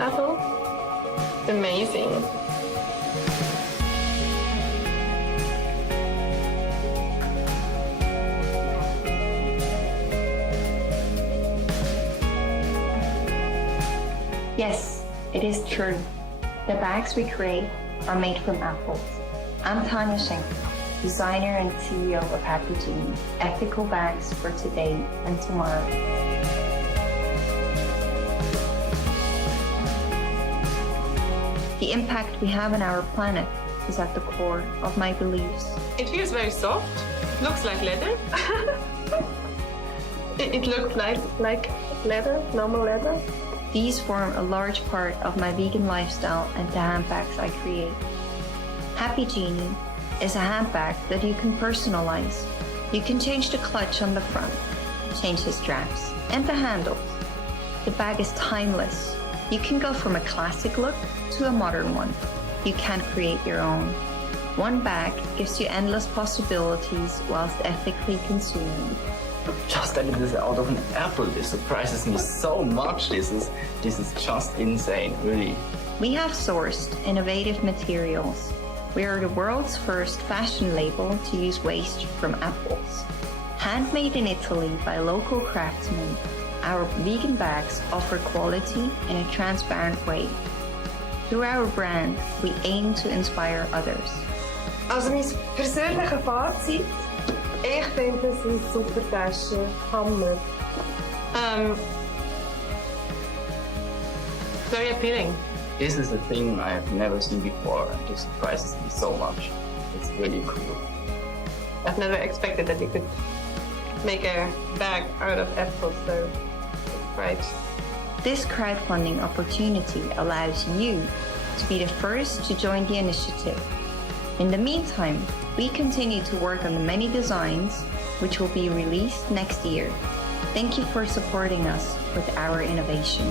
apple. It's amazing. Yes, it is true. The bags we create are made from apples. I'm Tanya Schenker, designer and CEO of Happy Genie, ethical bags for today and tomorrow. The impact we have on our planet is at the core of my beliefs. It feels very soft. Looks like leather. it looks like leather, normal leather. These form a large part of my vegan lifestyle and the handbags I create. Happy Genie is a handbag that you can personalize. You can change the clutch on the front, change the straps and the handles. The bag is timeless. You can go from a classic look to a modern one. You can create your own. One bag gives you endless possibilities whilst ethically consuming. Just that it is out of an apple. This surprises me so much. This is just insane, really. We have sourced innovative materials. We are the world's first fashion label to use waste from apples. Handmade in Italy by local craftsmen, our vegan bags offer quality in a transparent way. Through our brand, we aim to inspire others. Also mein persönliches Fazit, ich finde es eine super Tasche, Hammer. Very appealing. This is a thing I have never seen before, and this surprises me so much. It's really cool. I've never expected that you could make a bag out of apples, so it's right. This crowdfunding opportunity allows you to be the first to join the initiative. In the meantime, we continue to work on the many designs which will be released next year. Thank you for supporting us with our innovation.